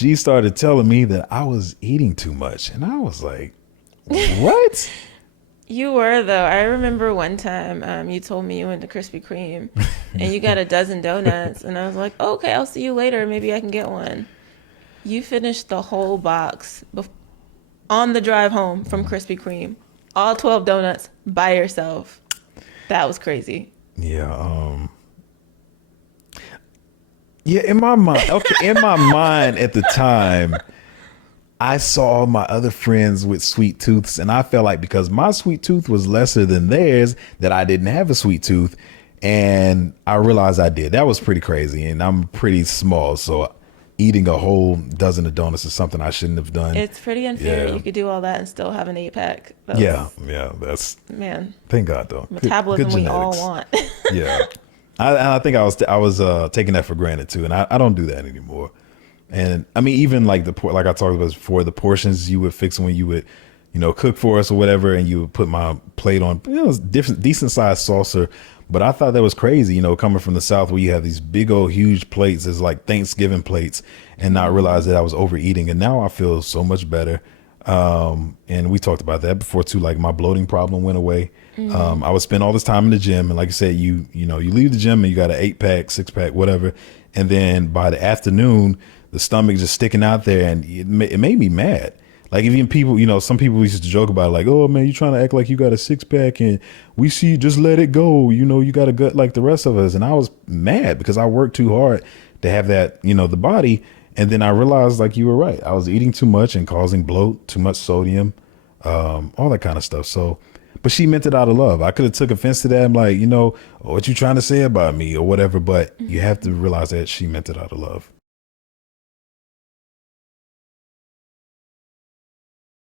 she started telling me that I was eating too much. And I was like, what? You were though. I remember one time you told me you went to Krispy Kreme and you got a dozen donuts, and I was like, okay, I'll see you later. Maybe I can get one. You finished the whole box on the drive home from Krispy Kreme, all 12 donuts by yourself. That was crazy. Yeah. Yeah, in my mind, okay, in my mind at the time, I saw my other friends with sweet tooths, and I felt like because my sweet tooth was lesser than theirs, that I didn't have a sweet tooth. And I realized I did. That was pretty crazy. And I'm pretty small. So eating a whole dozen of donuts is something I shouldn't have done. It's pretty unfair. Yeah. You could do all that and still have an 8 pack. Yeah. Yeah. That's, Man, thank God, though. metabolism Good we all genetics. want. Yeah. I think I was taking that for granted too. And I don't do that anymore. And I mean, even like like I talked about before, the portions you would fix when you would, cook for us or whatever, and you would put my plate on, it was different, decent sized saucer. But I thought that was crazy, coming from the South where you have these big old huge plates as like Thanksgiving plates, and not realize that I was overeating. And now I feel so much better. And we talked about that before too. Like my bloating problem went away. I would spend all this time in the gym, and like I said, you leave the gym and you got an 8 pack, 6 pack, whatever, and then by the afternoon, the stomach just sticking out there, and it made me mad. Like even people, some people used to joke about it, like, oh man, you trying to act like you got a 6 pack and we see, just let it go. You got a gut like the rest of us. And I was mad because I worked too hard to have that, the body. And then I realized, like you were right, I was eating too much and causing bloat, too much sodium, all that kind of stuff. So, but she meant it out of love. I could have took offense to that. I'm like, what you trying to say about me or whatever, but you have to realize that she meant it out of love.